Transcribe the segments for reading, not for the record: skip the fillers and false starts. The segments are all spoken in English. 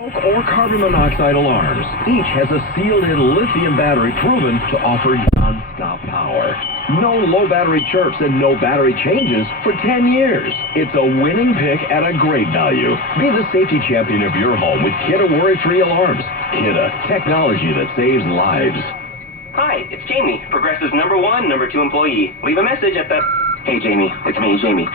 Or carbon monoxide alarms. Each has a sealed-in lithium battery proven to offer non-stop power. No low battery chirps and no battery changes for 10 years. It's a winning pick at a great value. Be the safety champion of your home with Kidde worry-free alarms. Kidde, technology that saves lives. Hi, it's Jamie, Progressive's #1, #2 employee. Leave a message at the... Hey, Jamie. It's me, Jamie.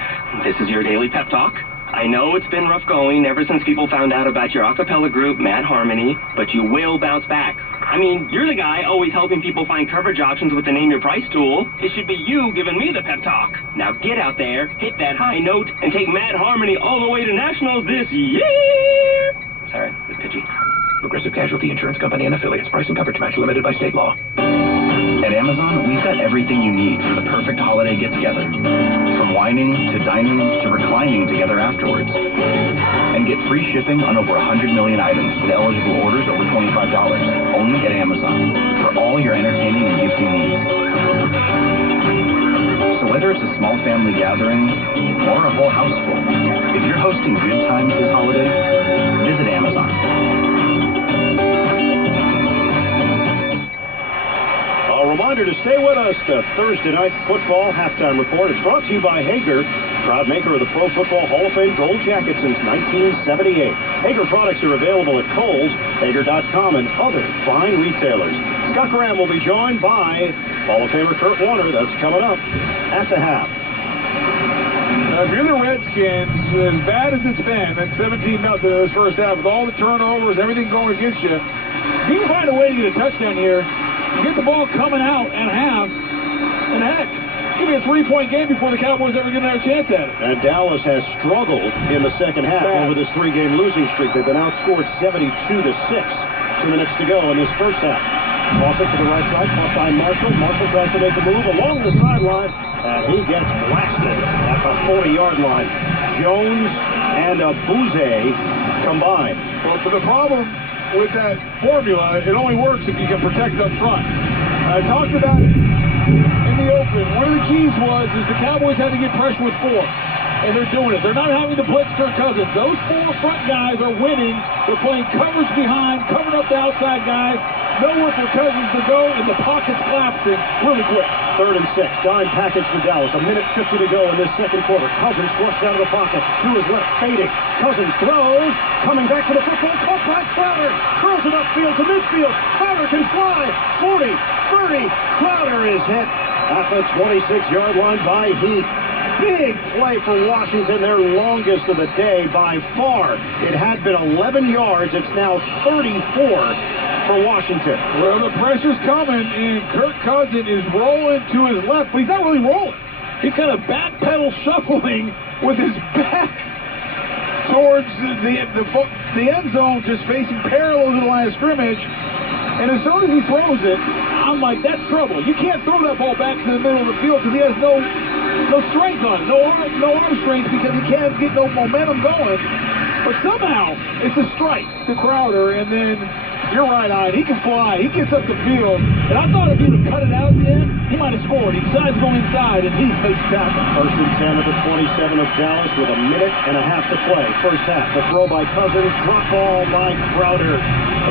This is your daily pep talk. I know it's been rough going ever since people found out about your a cappella group, Mad Harmony, but you will bounce back. I mean, you're the guy always helping people find coverage options with the Name Your Price tool. It should be you giving me the pep talk. Now get out there, hit that high note, and take Mad Harmony all the way to nationals this year! Sorry, it's pitchy. Progressive Casualty Insurance Company and affiliates. Price and coverage match limited by state law. At Amazon, we've got everything you need for the perfect holiday get-together. From wining to dining to reclining together afterwards. And get free shipping on over 100 million items with eligible orders over $25. Only at Amazon. For all your entertaining and gifting needs. So whether it's a small family gathering or a whole house full, if you're hosting good times this holiday, visit Amazon. A reminder to stay with us. The Thursday Night Football Halftime Report is brought to you by Hager, proud maker of the Pro Football Hall of Fame gold jacket since 1978. Hager products are available at Kohl's, Hager.com, and other fine retailers. Scott Graham will be joined by Hall of Famer Kurt Warner. That's coming up at the half. If you're the Redskins, as bad as it's been, at 17-0 this first half, with all the turnovers, everything going against you, if you can find a way to get a touchdown here, get the ball coming out and half, and heck, give me a 3-point game before the Cowboys ever get another chance at it. And Dallas has struggled in the second half over this 3-game losing streak. They've been outscored 72-6. 2 minutes to go in this first half. Toss it to the right side, caught by Marshall. Marshall tries to make a move along the sideline, and he gets blasted at the 40-yard line. Jones and Abuze combined. Well, for the problem with that formula, it only works if you can protect up front. I talked about it in the open. One of the keys was the Cowboys had to get pressure with 4, and they're doing it. They're not having to blitz Kirk Cousins. Those 4 front guys are winning. They're playing coverage behind, covering up the outside guy. Nowhere for Cousins to go, and the pocket's collapsing really quick. 3rd and 6, dime package for Dallas. 1:50 to go in this second quarter. Cousins flushed out of the pocket, to his left, fading. Cousins throws, coming back to the football, caught by Crowder. Curls it upfield to midfield. Crowder can fly. 40, 30. Crowder is hit at the 26-yard line by Heath. Big play for Washington, their longest of the day by far. It had been 11 yards. It's now 34 for Washington. Well, the pressure's coming, and Kirk Cousins is rolling to his left, but he's not really rolling. He's kind of backpedal shuffling with his back towards the end zone, just facing parallel to the line of scrimmage. And as soon as he throws it, I'm like, that's trouble. You can't throw that ball back to the middle of the field because he has no strength on it, no arm strength, because he can't get no momentum going. But somehow, it's a strike to Crowder, and then you're right, Ian. He can fly. He gets up the field. And I thought if he would have cut it out at the end, he might have scored. He decides to go inside, and he makes the tackle. 1st and 10 at the 27 of Dallas with 1.5 minutes to play. First half, the throw by Cousins, drop ball by Crowder.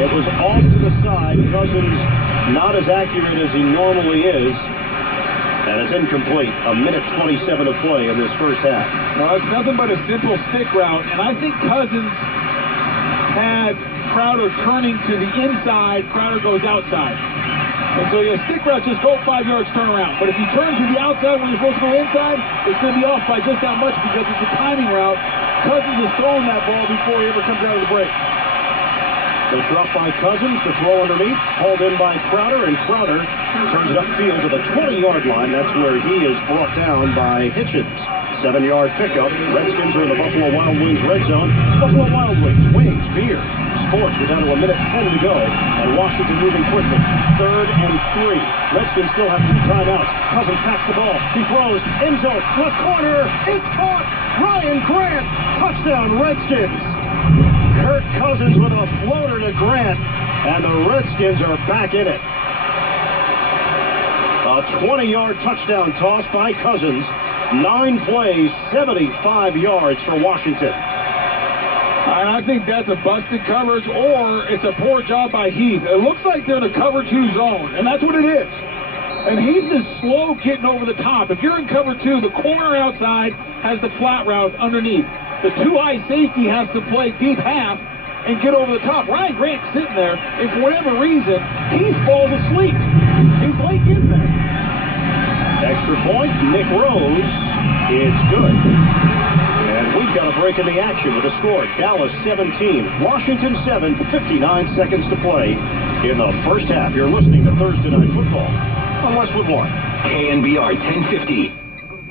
It was off to the side. Cousins not as accurate as he normally is. And it's incomplete. 1:27 to play in this first half. Well, it's nothing but a simple stick route. And I think Cousins had Crowder turning to the inside. Crowder goes outside. And so your stick route, just go 5 yards, turn around. But if you turn to the outside when you're supposed to go inside, it's going to be off by just that much because it's a timing route. Cousins is throwing that ball before he ever comes out of the break. The drop by Cousins, the throw underneath, hauled in by Crowder, and Crowder turns it upfield to the 20-yard line. That's where he is brought down by Hitchens. 7-yard pickup. Redskins are in the Buffalo Wild Wings red zone. Buffalo Wild Wings, wings, beer, sports. We're down to 1:10 to go, and Washington moving quickly. 3rd and 3. Redskins still have 2 timeouts. Cousins packs the ball. He throws. End zone. Left corner. It's caught. Ryan Grant. Touchdown, Redskins. Kirk Cousins with a floater to Grant, and the Redskins are back in it. A 20-yard touchdown toss by Cousins. 9 plays, 75 yards for Washington. And I think that's a busted coverage, or it's a poor job by Heath. It looks like they're in a cover 2 zone, and that's what it is. And Heath is slow getting over the top. If you're in cover 2, the corner outside has the flat route underneath. The 2-high safety has to play deep half and get over the top. Ryan Grant's sitting there, and for whatever reason, Heath falls asleep. He's late getting there. Extra point, Nick Rose is good. And we've got a break in the action with a score. Dallas 17, Washington 7, 59 seconds to play in the first half. You're listening to Thursday Night Football on Westwood One. KNBR 1050.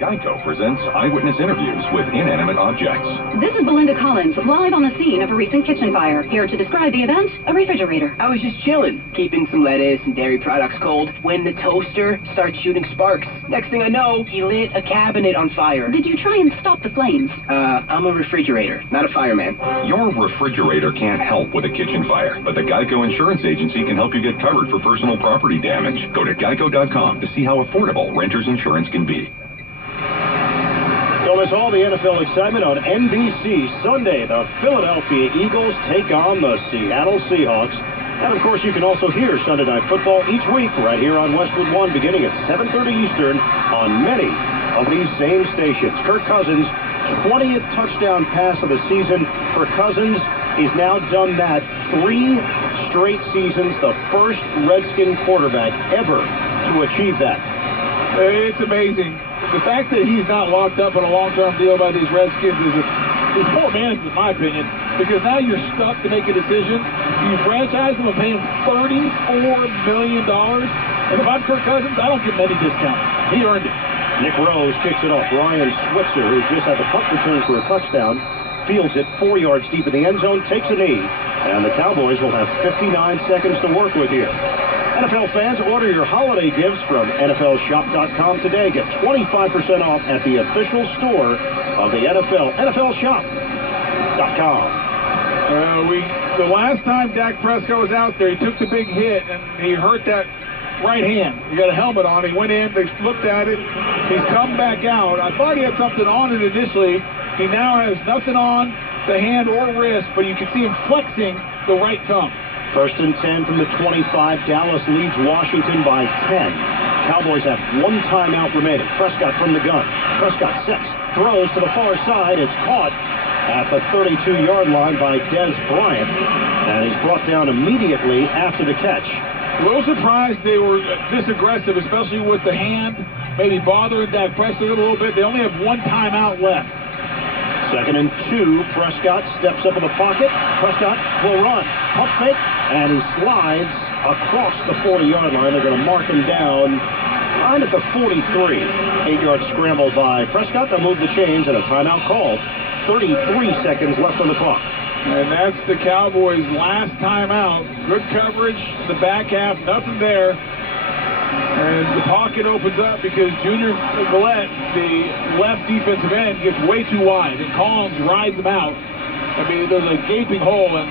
Geico presents eyewitness interviews with inanimate objects. This is Belinda Collins, live on the scene of a recent kitchen fire. Here to describe the event, a refrigerator. I was just chilling, keeping some lettuce and dairy products cold, when the toaster starts shooting sparks. Next thing I know, he lit a cabinet on fire. Did you try and stop the flames? I'm a refrigerator, not a fireman. Your refrigerator can't help with a kitchen fire, but the Geico Insurance Agency can help you get covered for personal property damage. Go to geico.com to see how affordable renter's insurance can be. Don't miss all the NFL excitement on NBC. Sunday, the Philadelphia Eagles take on the Seattle Seahawks. And, of course, you can also hear Sunday Night Football each week right here on Westwood One, beginning at 7:30 Eastern on many of these same stations. Kirk Cousins, 20th touchdown pass of the season for Cousins. He's now done that 3 straight seasons, the first Redskin quarterback ever to achieve that. It's amazing. The fact that he's not locked up in a long-term deal by these Redskins is poor management, in my opinion, because now you're stuck to make a decision. You franchise him and pay him $34 million. And if I'm Kirk Cousins, I don't give him any discount. He earned it. Nick Rose kicks it off. Ryan Switzer, who just had the punt return for a touchdown, fields it 4 yards deep in the end zone, takes a knee, and the Cowboys will have 59 seconds to work with here. NFL fans, order your holiday gifts from NFLShop.com today. Get 25% off at the official store of the NFL, NFLShop.com. The last time Dak Prescott was out there, he took the big hit, and he hurt that right hand. He got a helmet on. He went in. They looked at it. He's come back out. I thought he had something on it initially. He now has nothing on the hand or wrist, but you can see him flexing the right thumb. First and 10 from the 25. Dallas leads Washington by 10. Cowboys have 1 timeout remaining. Prescott from the gun. Prescott sets, throws to the far side. It's caught at the 32-yard line by Dez Bryant, and he's brought down immediately after the catch. A little surprised they were this aggressive, especially with the hand, maybe bothering Dak Prescott a little bit. They only have 1 timeout left. Second and 2. Prescott steps up in the pocket. Prescott will run. Pump fake, and he slides across the 40-yard line. They're going to mark him down right at the 43. 8-yard scramble by Prescott. They'll move the chains and a timeout call. 33 seconds left on the clock. And that's the Cowboys' last timeout. Good coverage in the back half. Nothing there. And the pocket opens up because Junior Galette, the left defensive end, gets way too wide. And Collins rides him out. I mean, there's a gaping hole, and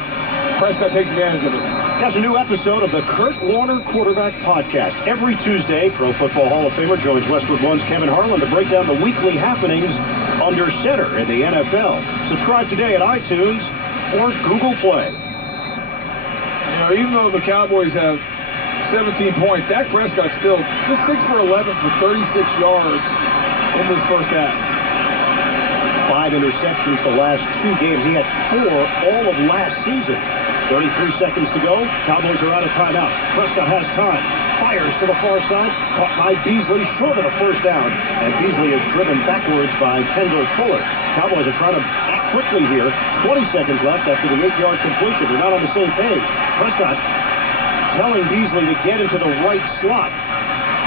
Prescott takes advantage of it. That's a new episode of the Kurt Warner Quarterback Podcast. Every Tuesday, Pro Football Hall of Famer joins Westwood One's Kevin Harlan to break down the weekly happenings under center in the NFL. Subscribe today at iTunes or Google Play. You know, even though the Cowboys have 17 points, Dak Prescott still just 6 for 11 for 36 yards in this first half. 5 interceptions the last 2 games. He had 4 all of last season. 33 seconds to go. Cowboys are out of timeout. Prescott has time. Fires to the far side. Caught by Beasley, short of the first down. And Beasley is driven backwards by Kendall Fuller. Cowboys are trying to act quickly here. 20 seconds left after the 8-yard completion. They're not on the same page. Prescott telling Beasley to get into the right slot.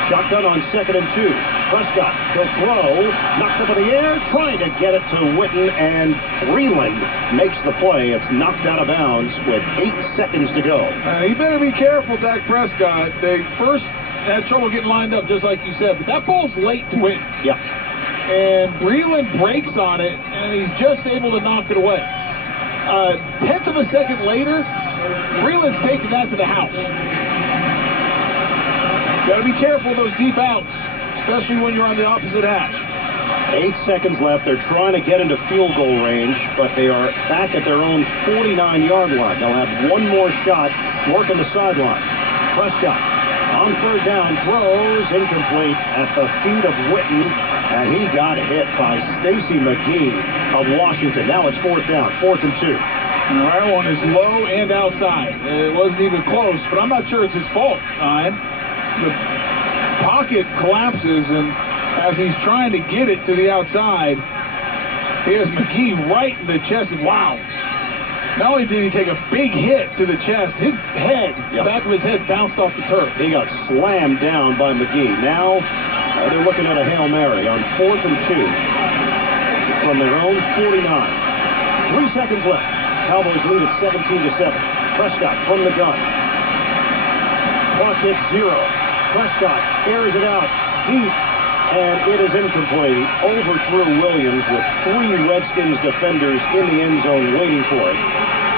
Shotgun on 2nd and 2. Prescott, he'll throw, knocked up in the air, trying to get it to Witten, and Breland makes the play. It's knocked out of bounds with 8 seconds to go. You better be careful, Dak Prescott. They first had trouble getting lined up, just like you said, but that ball's late to Witten. Yeah. And Breland breaks on it, and he's just able to knock it away. 1/10 of a second later, Breland's taking that to the house. Got to be careful of those deep outs, especially when you're on the opposite hash. 8 seconds left. They're trying to get into field goal range, but they are back at their own 49-yard line. They'll have one more shot working the sideline. Prescott on third down, throws incomplete at the feet of Witten, and he got hit by Stacy McGee of Washington. Now it's fourth down, 4th and 2. Now, that one is low and outside. It wasn't even close, but I'm not sure it's his fault. The pocket collapses, and as he's trying to get it to the outside, he has McGee right in the chest. Wow. Not only did he take a big hit to the chest, his head, back of his head, bounced off the turf. He got slammed down by McGee. Now they're looking at a Hail Mary on 4th and 2 from their own 49. 3 seconds left. Cowboys lead at 17-7. Prescott from the gun. Clock hits 0. Prescott airs it out deep, and it is incomplete. He overthrew Williams with 3 Redskins defenders in the end zone waiting for it.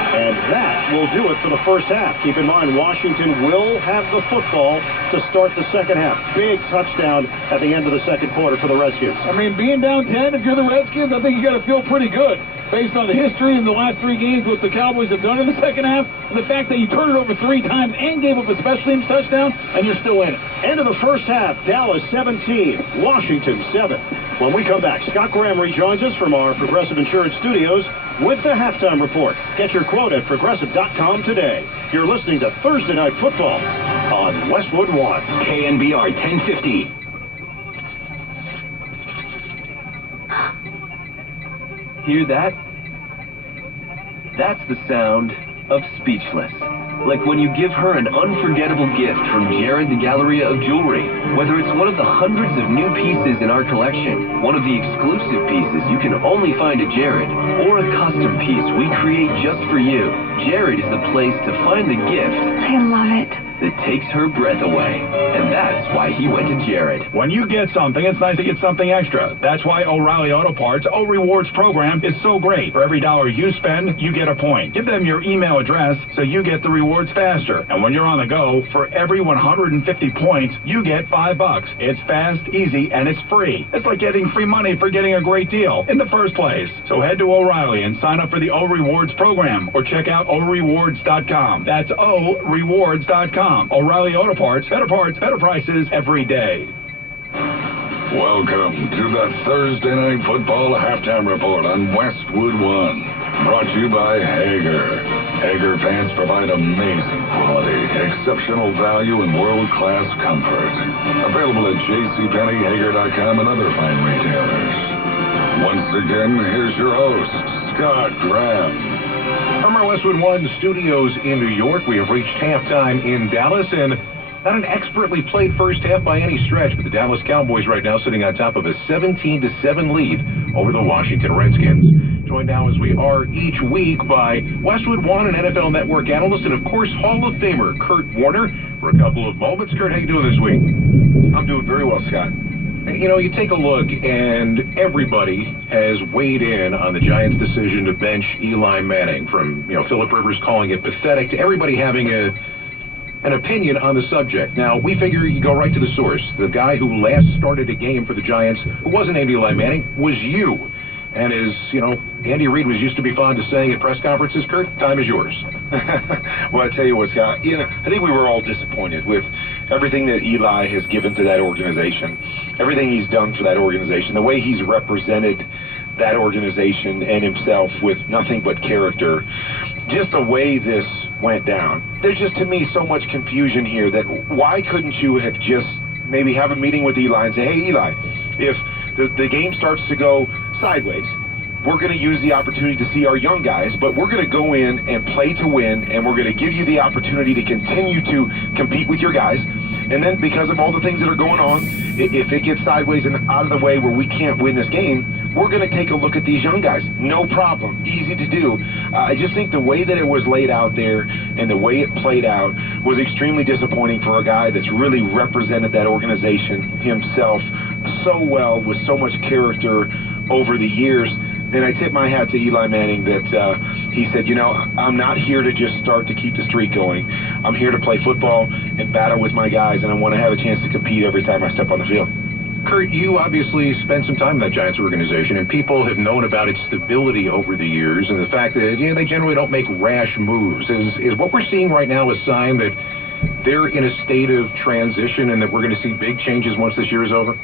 And that will do it for the first half. Keep in mind, Washington will have the football to start the second half. Big touchdown at the end of the second quarter for the Redskins. I mean, being down 10, if you're the Redskins, I think you got to feel pretty good based on the history in the last 3 games, what the Cowboys have done in the second half, and the fact that you turned it over 3 times and gave up a special teams touchdown, and you're still in it. End of the first half, Dallas 17, Washington 7. When we come back, Scott Graham rejoins us from our Progressive Insurance studios with the halftime report. Get your quote at Progressive.com today. You're listening to Thursday Night Football on Westwood One. KNBR 1050. Hear that? That's the sound of speechless. Like when you give her an unforgettable gift from Jared the Galleria of Jewelry. Whether it's one of the hundreds of new pieces in our collection, one of the exclusive pieces you can only find at Jared, or a custom piece we create just for you, Jared is the place to find the gift. I love it. That takes her breath away. And that's why he went to Jared. When you get something, it's nice to get something extra. That's why O'Reilly Auto Parts O Rewards program is so great. For every $1 you spend, you get a point. Give them your email address so you get the rewards faster. And when you're on the go, for every 150 points, you get $5. It's fast, easy, and it's free. It's like getting free money for getting a great deal in the first place. So head to O'Reilly and sign up for the O Rewards program, or check out orewards.com. That's orewards.com. O'Reilly Auto Parts, better prices every day. Welcome to the Thursday Night Football Halftime Report on Westwood One. Brought to you by Hager. Hager pants provide amazing quality, exceptional value, and world-class comfort. Available at JCPenney, Hager.com, and other fine retailers. Once again, here's your host, Scott Graham. From our Westwood One studios in New York, we have reached halftime in Dallas, and not an expertly played first half by any stretch, but the Dallas Cowboys right now sitting on top of a 17-7 lead over the Washington Redskins. Joined now as we are each week by Westwood One and NFL Network analyst, and of course Hall of Famer Kurt Warner for a couple of moments. Kurt, how you doing this week? I'm doing very well, Scott. You know, you take a look, and everybody has weighed in on the Giants' decision to bench Eli Manning, from Phillip Rivers calling it pathetic to everybody having an opinion on the subject. Now, we figure you go right to the source. The guy who last started a game for the Giants, who wasn't named Eli Manning, was you. And as, Andy Reid was used to be fond of saying at press conferences, Kurt, time is yours. Well, I tell you what, Scott, I think we were all disappointed with everything that Eli has given to that organization, everything he's done for that organization, the way he's represented that organization and himself with nothing but character. Just the way this went down. There's just, to me, so much confusion here that why couldn't you have just maybe have a meeting with Eli and say, hey, Eli, if the game starts to go sideways, we're going to use the opportunity to see our young guys, but we're going to go in and play to win, and we're going to give you the opportunity to continue to compete with your guys. And then because of all the things that are going on, if it gets sideways and out of the way where we can't win this game, we're going to take a look at these young guys. No problem. Easy to do. I just think the way that it was laid out there and the way it played out was extremely disappointing for a guy that's really represented that organization himself so well with so much character over the years. And I tip my hat to Eli Manning that he said, I'm not here to just start to keep the streak going. I'm here to play football and battle with my guys, and I want to have a chance to compete every time I step on the field. Kurt, you obviously spent some time in that Giants organization, and people have known about its stability over the years and the fact that they generally don't make rash moves. Is what we're seeing right now a sign that they're in a state of transition and that we're going to see big changes once this year is over?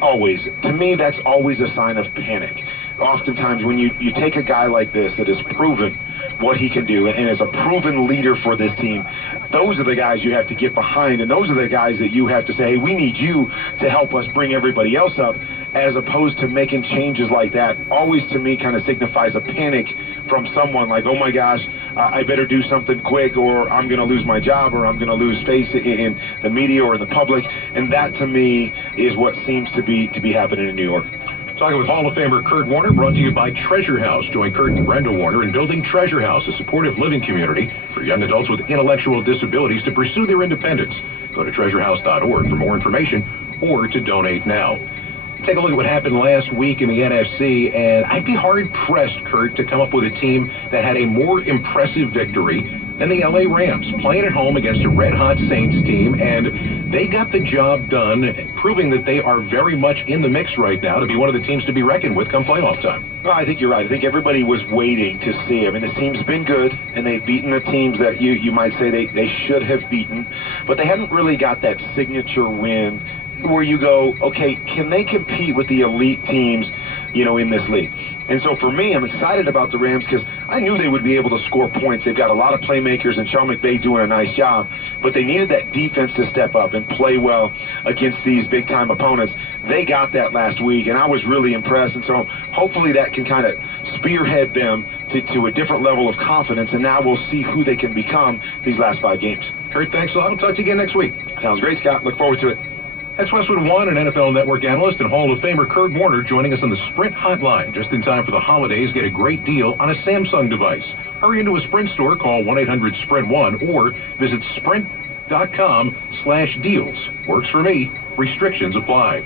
Always. To me, that's always a sign of panic. Oftentimes, when you take a guy like this that has proven what he can do and is a proven leader for this team, those are the guys you have to get behind, and those are the guys that you have to say, hey, we need you to help us bring everybody else up, as opposed to making changes like that. Always, to me, kind of signifies a panic from someone like, oh my gosh, I better do something quick, or I'm going to lose my job, or I'm going to lose face in the media or in the public. And that, to me, is what seems to be happening in New York. Talking with Hall of Famer Kurt Warner, brought to you by Treasure House. Join Kurt and Brenda Warner in building Treasure House, a supportive living community for young adults with intellectual disabilities to pursue their independence. Go to treasurehouse.org for more information or to donate now. Take a look at what happened last week in the NFC, and I'd be hard-pressed, Kurt, to come up with a team that had a more impressive victory than the LA Rams, playing at home against a red-hot Saints team, and they got the job done, proving that they are very much in the mix right now to be one of the teams to be reckoned with come playoff time. Well, I think you're right. I think everybody was waiting to see. I mean, the team's been good, and they've beaten the teams that you might say they should have beaten, but they haven't really got that signature win where you go, okay, can they compete with the elite teams, in this league? And so for me, I'm excited about the Rams because I knew they would be able to score points. They've got a lot of playmakers, and Sean McVay doing a nice job, but they needed that defense to step up and play well against these big-time opponents. They got that last week, and I was really impressed, and so hopefully that can kind of spearhead them to a different level of confidence, and now we'll see who they can become these last 5 games. Kurt, thanks a lot. We'll talk to you again next week. Sounds great, Scott. Look forward to it. That's Westwood One, an NFL Network analyst and Hall of Famer Kurt Warner, joining us on the Sprint hotline. Just in time for the holidays, get a great deal on a Samsung device. Hurry into a Sprint store, call 1-800-SPRINT1, or visit sprint.com/deals. Works for me. Restrictions apply.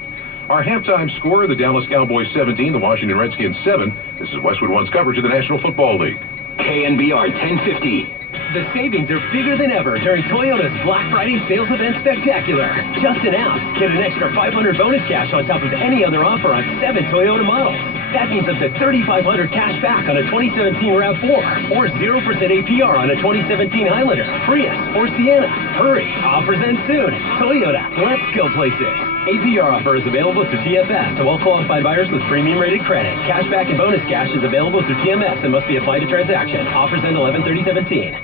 Our halftime score, the Dallas Cowboys 17, the Washington Redskins 7. This is Westwood One's coverage of the National Football League. KNBR 1050. The savings are bigger than ever during Toyota's Black Friday Sales Event Spectacular. Just announced, get an extra $500 bonus cash on top of any other offer on 7 Toyota models. That means up to $3,500 cash back on a 2017 RAV4 or 0% APR on a 2017 Highlander, Prius, or Sienna. Hurry, offers end soon. Toyota, let's go places. APR offer is available through TFS to well-qualified buyers with premium-rated credit. Cashback and bonus cash is available through TMS and must be applied to transaction. Offers end 11/30/17.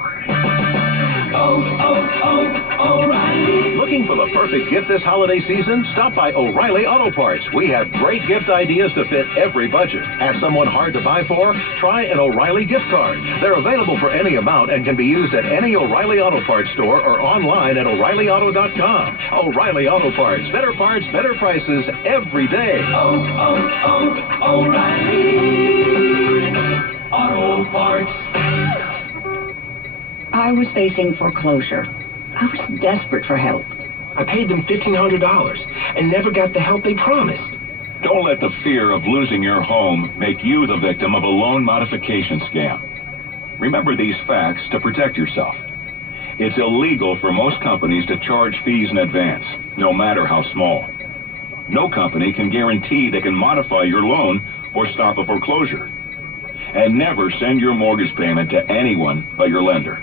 O'Reilly. Looking for the perfect gift this holiday season? Stop by O'Reilly Auto Parts. We have great gift ideas to fit every budget. Have someone hard to buy for? Try an O'Reilly gift card. They're available for any amount and can be used at any O'Reilly Auto Parts store or online at O'ReillyAuto.com. O'Reilly Auto Parts. Better parts, better prices every day. O'Reilly Auto Parts. I was facing foreclosure. I was desperate for help. I paid them $1,500 and never got the help they promised. Don't let the fear of losing your home make you the victim of a loan modification scam. Remember these facts to protect yourself. It's illegal for most companies to charge fees in advance, no matter how small. No company can guarantee they can modify your loan or stop a foreclosure. And never send your mortgage payment to anyone but your lender.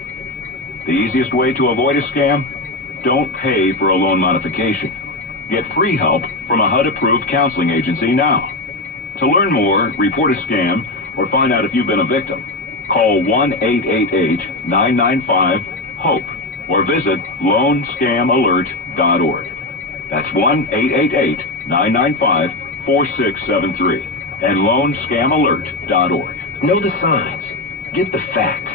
The easiest way to avoid a scam? Don't pay for a loan modification. Get free help from a HUD-approved counseling agency now. To learn more, report a scam, or find out if you've been a victim, call 1-888-995-HOPE or visit loanscamalert.org. That's 1-888-995-4673 and loanscamalert.org. Know the signs. Get the facts.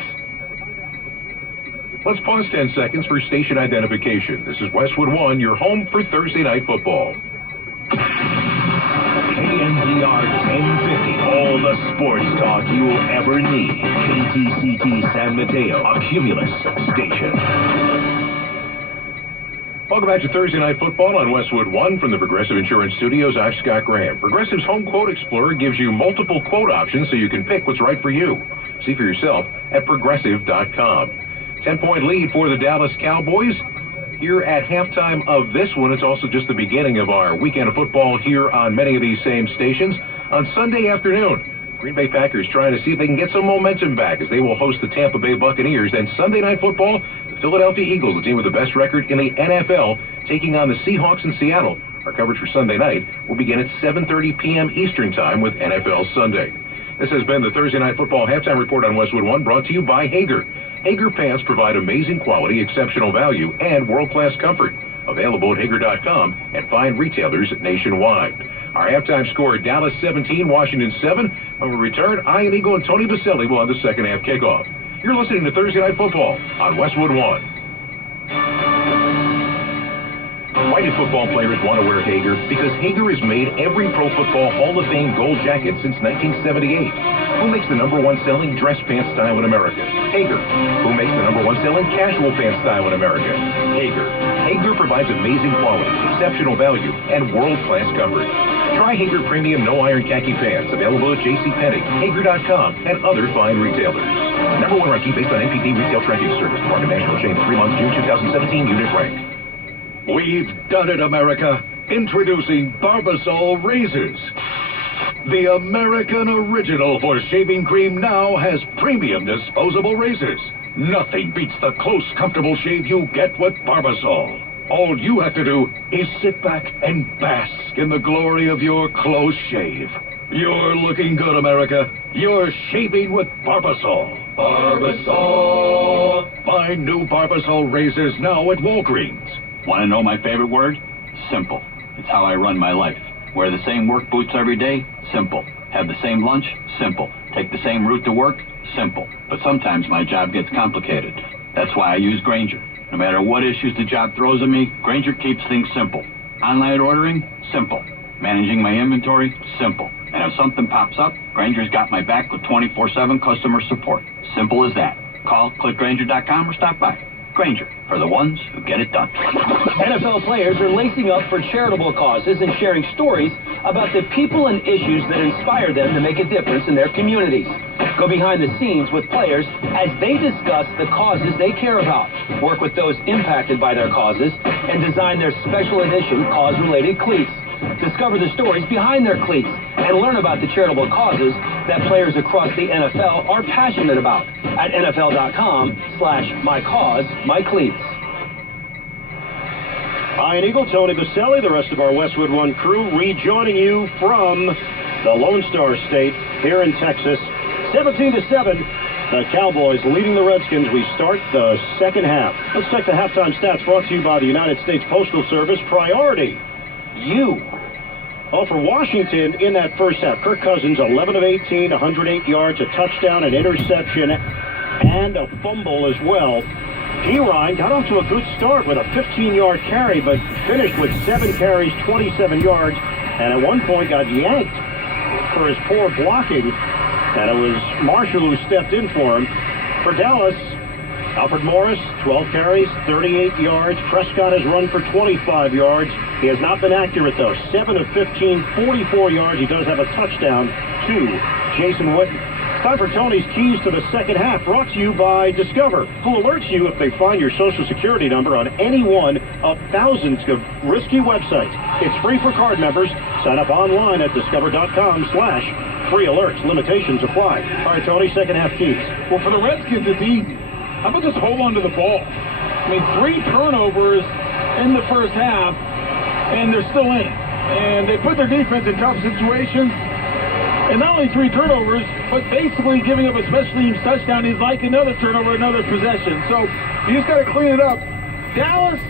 Let's pause 10 seconds for station identification. This is Westwood One, your home for Thursday Night Football. KNBR 1050. All the sports talk you will ever need. KTCT San Mateo, a Cumulus station. Welcome back to Thursday Night Football on Westwood One from the Progressive Insurance Studios. I'm Scott Graham. Progressive's Home Quote Explorer gives you multiple quote options so you can pick what's right for you. See for yourself at Progressive.com. 10-point lead for the Dallas Cowboys. here at halftime of this one. It's also just the beginning of our weekend of football here on many of these same stations. On Sunday afternoon, Green Bay Packers trying to see if they can get some momentum back as they will host the Tampa Bay Buccaneers. Then Sunday Night Football, the Philadelphia Eagles, the team with the best record in the NFL, taking on the Seahawks in Seattle. Our coverage for Sunday night will begin at 7:30 p.m. Eastern Time with NFL Sunday. This has been the Thursday Night Football Halftime Report on Westwood One, brought to you by Hager. Hager pants provide amazing quality, exceptional value, and world-class comfort. Available at Hager.com and fine retailers nationwide. Our halftime score, Dallas 17, Washington 7. When we return, Ian Eagle and Tony Baselli will have the second half kickoff. You're listening to Thursday Night Football on Westwood One. Why do football players want to wear Hager? Because Hager has made every Pro Football Hall of Fame gold jacket since 1978. Who makes the #1 selling dress pants style in America? Hager. Who makes the #1 selling casual pants style in America? Hager. Hager provides amazing quality, exceptional value, and world-class comfort. Try Hager Premium No Iron Khaki Pants, available at JCPenney, Hager.com, and other fine retailers. #1 ranking based on NPD Retail Tracking Service. Market national chain, 3 months, June 2017, unit rank. We've done it, America. Introducing Barbasol razors. The American original for shaving cream now has premium disposable razors. Nothing beats the close, comfortable shave you get with Barbasol. All you have to do is sit back and bask in the glory of your close shave. You're looking good, America. You're shaving with Barbasol. Barbasol. Find new Barbasol razors now at Walgreens. Want to know my favorite word? Simple. It's how I run my life. Wear the same work boots every day? Simple. Have the same lunch? Simple. Take the same route to work? Simple. But sometimes my job gets complicated. That's why I use Grainger. No matter what issues the job throws at me, Grainger keeps things simple. Online ordering? Simple. Managing my inventory? Simple. And if something pops up, Grainger's got my back with 24/7 customer support. Simple as that. Call, click Grainger.com, or stop by. Grainger, for the ones who get it done. NFL players are lacing up for charitable causes and sharing stories about the people and issues that inspire them to make a difference in their communities. Go behind the scenes with players as they discuss the causes they care about, work with those impacted by their causes, and design their special edition cause-related cleats. Discover the stories behind their cleats and learn about the charitable causes that players across the NFL are passionate about at NFL.com/mycausemycleats. Ian Eagle, Tony Baselli, the rest of our Westwood One crew rejoining you from the Lone Star State here in Texas. 17-7, the Cowboys leading the Redskins. We start the second half. Let's check the halftime stats brought to you by the United States Postal Service. Priority, you. Well, for Washington in that first half, Kirk Cousins, 11 of 18, 108 yards, a touchdown, an interception, and a fumble as well. Perine got off to a good start with a 15-yard carry, but finished with 7 carries, 27 yards, and at one point got yanked for his poor blocking, and it was Marshall who stepped in for him. For Dallas, Alfred Morris, 12 carries, 38 yards. Prescott has run for 25 yards. He has not been accurate, though. 7 of 15, 44 yards. He does have a touchdown to Jason Witten. It's time for Tony's Keys to the second half, brought to you by Discover, who alerts you if they find your Social Security number on any one of thousands of risky websites. It's free for card members. Sign up online at discover.com/free alerts. Limitations apply. All right, Tony, second half keys. Well, for the Redskins, it's easy. How about just hold on to the ball? I mean, 3 turnovers in the first half, and they're still in it. And they put their defense in tough situations. And not only 3 turnovers, but basically giving up a special teams touchdown is like another turnover, another possession. So you just got to clean it up. Dallas,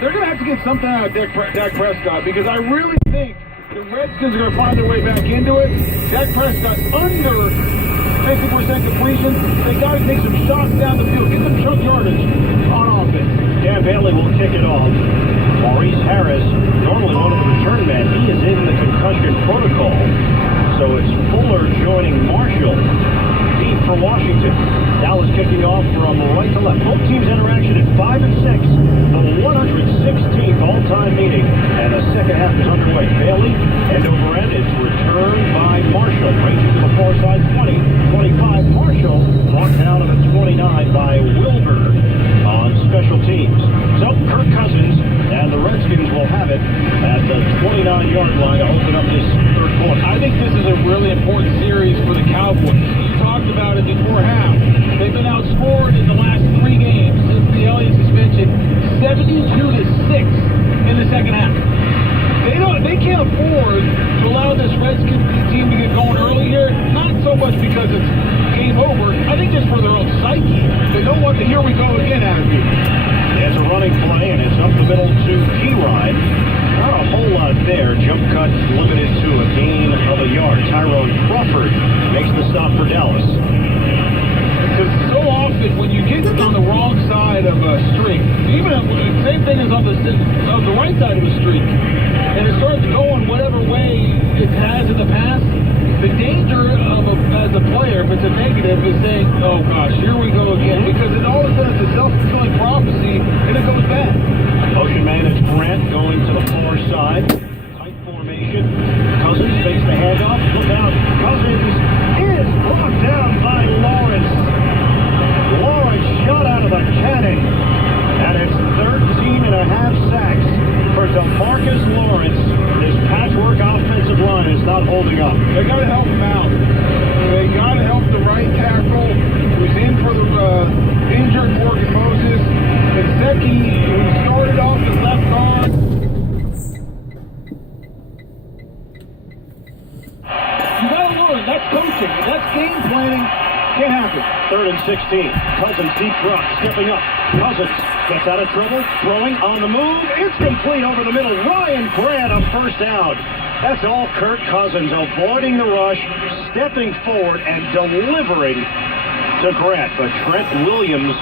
they're going to have to get something out of Dak Prescott, because I really think the Redskins are going to find their way back into it. Dak Prescott under 50% completion. They got to take some shots down the field. Get some chunk yardage on offense. Dan Bailey will kick it off. Maurice Harris, normally one of the return men, he is in the concussion protocol. So it's Fuller joining Marshall. Deep for Washington. Dallas kicking off from right to left. Both teams interaction at 5 and 6. The 116th all-time meeting. And the second half is underway. Bailey, end over end. It's returned by Marshall. Ranging to the far side, 20, 25. Marshall brought down to the 29 by Wilbur on special teams. So Kirk don't want the here we go again attitude. It's a running play, and it's up the middle to P-Ride. Not a whole lot there. Jump cut limited to a gain of a yard. Tyrone Crawford makes the stop for Dallas. Because so often when you get on the wrong side of a streak, even the same thing as on the right side of a streak, and it starts going whatever way it has in the past, the danger of as a player, if it's a negative, is saying, oh gosh, here we go again, because it all of a sudden it's a self-fulfilling prophecy, and it goes bad. Motion man is Grant going to the far side. Tight formation. Cousins fakes the handoff. Look out. Cousins is brought down by Lawrence. Lawrence shot out of a cannon. And it's 13 and a half sacks for DeMarcus Lawrence. This patchwork offensive line is not holding up. They got to help him out. They got to help the right tackle who's in for the injured Morgan Moses. And Secchi, who started off as left guard. You got to learn. That's coaching. That's game planning. Can't happen. 3rd and 16. Cousins deep drop, stepping up. Cousins gets out of trouble, throwing on the move. It's complete over the middle. Ryan Grant on first down. That's all Kirk Cousins, avoiding the rush, stepping forward, and delivering to Grant. But Trent Williams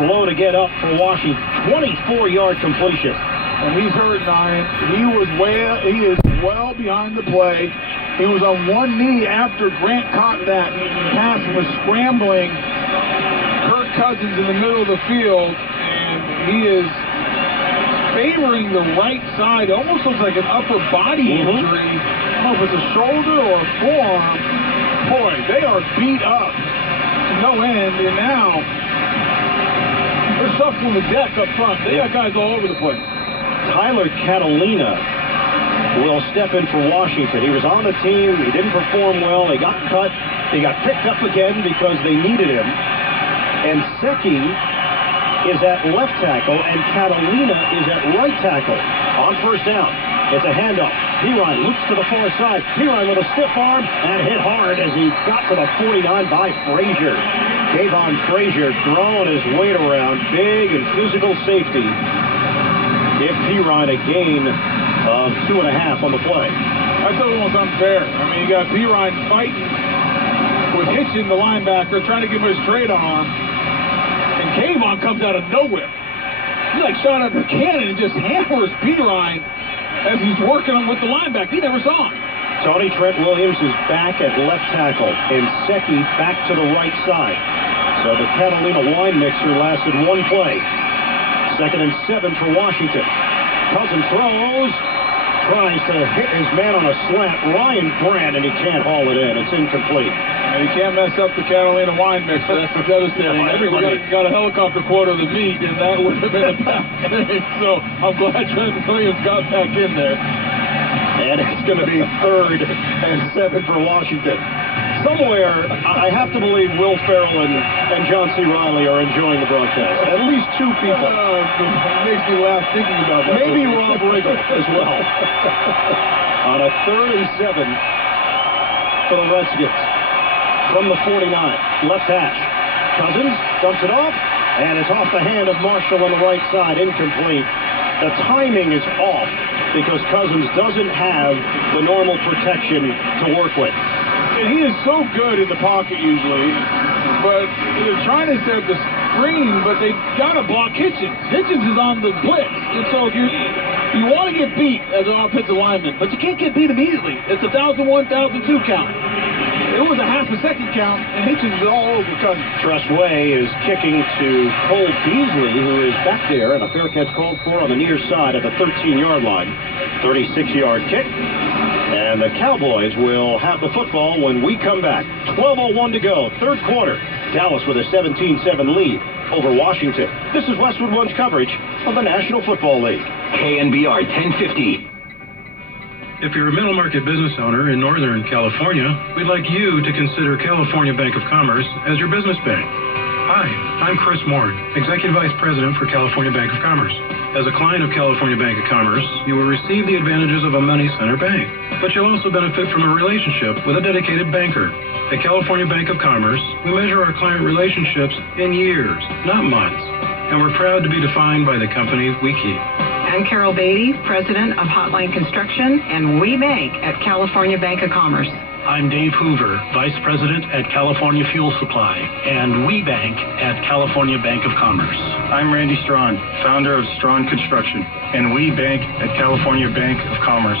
slow to get up for Washington. 24-yard completion. And he's hurt, Ryan. He is well behind the play. He was on one knee after Grant caught that pass and was scrambling Kirk Cousins in the middle of the field, and he is favoring the right side. Almost looks like an upper body injury. I don't know if it's a shoulder or a forearm. Boy, they are beat up to no end, and now they're shuffling the deck up front. They got guys all over the place. Tyler Catalina will step in for Washington. He was on the team. He didn't perform well. They got cut. They got picked up again because they needed him. And Secchi is at left tackle, and Catalina is at right tackle. On first down, it's a handoff. P-Ryan loops to the far side. P-Ryan with a stiff arm and hit hard as he got to the 49 by Frazier. Kayvon Frazier throwing his weight around. Big and physical safety. Give P-Ryan a gain of 2.5 on the play. I thought it was unfair. I mean, you got P-Ryan fighting with Hitchin, the linebacker, trying to give him his trade arm. And Kayvon comes out of nowhere. He like shot out of a cannon and just hammers P-Ryan as he's working with the linebacker. He never saw him. Tony Trent Williams is back at left tackle, and Secchi back to the right side. So the Catalina wine mixer lasted one play. 2nd and 7 for Washington. Cousins throws, tries to hit his man on a slant. Ryan Grant, and he can't haul it in. It's incomplete. And you can't mess up the Catalina wine mixer. That's the devastating. Everybody got a helicopter quote of the meat, and that would have been a bad thing. So I'm glad Trent Williams got back in there. And it's going to be 3rd and 7 for Washington. Somewhere, I have to believe Will Ferrell and John C. Reilly are enjoying the broadcast. At least 2 people. It makes me laugh thinking about that. Maybe Rob Riggle as well. On a 3rd and 7 for the Redskins. From the 49, left hash. Cousins dumps it off, and it's off the hand of Marshall on the right side, incomplete. The timing is off because Cousins doesn't have the normal protection to work with. And he is so good in the pocket usually, but they're trying to set the screen, but they got to block Hitchens. Hitchens is on the blitz, and so if you want to get beat as an offensive lineman, but you can't get beat immediately. It's a 1,001, 1,002 count. It was a half a second count, and Hitchens is all over Cousins. Tressway is kicking to Cole Beasley, who is back there, and a fair catch called for on the near side of the 13-yard line. 36-yard kick. And the Cowboys will have the football when we come back. 12:01 to go, 3rd quarter. Dallas with a 17-7 lead over Washington. This is Westwood One's coverage of the National Football League. KNBR 1050. If you're a middle market business owner in Northern California, we'd like you to consider California Bank of Commerce as your business bank. Hi, I'm Chris Moore, Executive Vice President for California Bank of Commerce. As a client of California Bank of Commerce, you will receive the advantages of a money center bank, but you'll also benefit from a relationship with a dedicated banker. At California Bank of Commerce, we measure our client relationships in years, not months, and we're proud to be defined by the company we keep. I'm Carol Beatty, President of Hotline Construction, and we bank at California Bank of Commerce. I'm Dave Hoover, Vice President at California Fuel Supply, and we bank at California Bank of Commerce. I'm Randy Strawn, founder of Strawn Construction, and we bank at California Bank of Commerce.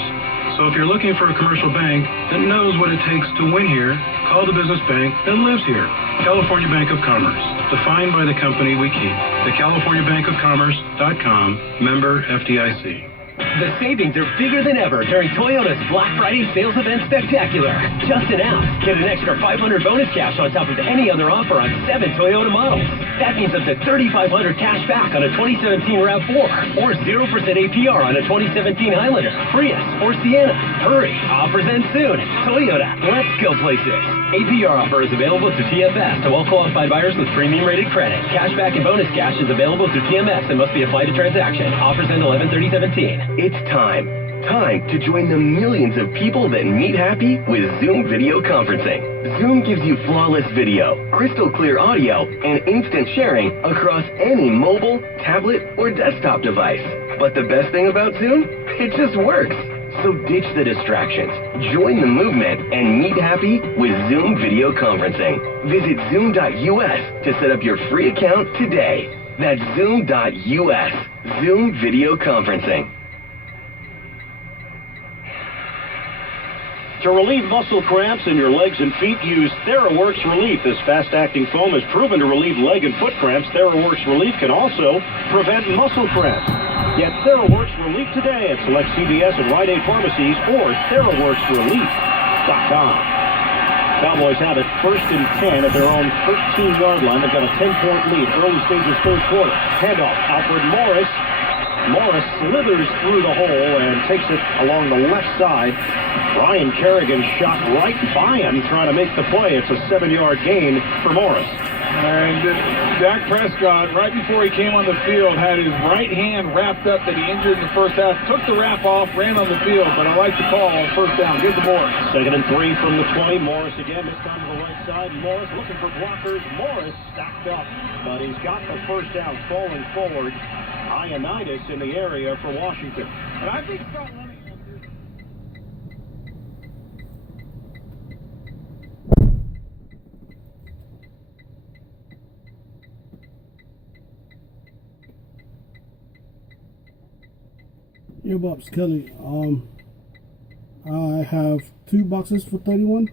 So if you're looking for a commercial bank that knows what it takes to win here, call the business bank that lives here. California Bank of Commerce, defined by the company we keep. The CaliforniaBankofCommerce.com, member FDIC. The savings are bigger than ever during Toyota's Black Friday Sales Event Spectacular. Just announced, get an extra $500 bonus cash on top of any other offer on 7 Toyota models. That means up to $3,500 cash back on a 2017 RAV4 or 0% APR on a 2017 Highlander, Prius, or Sienna. Hurry, offers end soon. Toyota, let's go places. APR offer is available through TFS to well-qualified buyers with premium-rated credit. Cashback and bonus cash is available through TMS and must be applied to transaction. Offers end 11/30/17. It's time to join the millions of people that meet happy with Zoom video conferencing. Zoom gives you flawless video, crystal clear audio, and instant sharing across any mobile, tablet, or desktop device. But the best thing about Zoom? It just works. So ditch the distractions, join the movement, and meet happy with Zoom video conferencing. Visit Zoom.us to set up your free account today. That's Zoom.us. Zoom video conferencing. To relieve muscle cramps in your legs and feet, use TheraWorks Relief. This fast-acting foam has proven to relieve leg and foot cramps. TheraWorks Relief can also prevent muscle cramps. Get TheraWorks Relief today at select CVS and Rite Aid pharmacies or TheraWorksRelief.com. Cowboys have it 1st and 10 at their own 13-yard line. They've got a 10-point lead. Early stages, third quarter. Handoff, Alfred Morris. Morris slithers through the hole and takes it along the left side. Brian Kerrigan shot right by him, trying to make the play. It's a 7-yard gain for Morris. And Dak Prescott, right before he came on the field, had his right hand wrapped up that he injured in the first half. Took the wrap off, ran on the field, but I like the call on first down. Good to Morris. 2nd and 3 from the 20. Morris again, this time to the right side. Morris looking for blockers. Morris stacked up, but he's got the first down, falling forward. Ioannidis in the area for Washington. And I think Scott Lennon... Earbuds Kelly. I have 2 boxes for $31.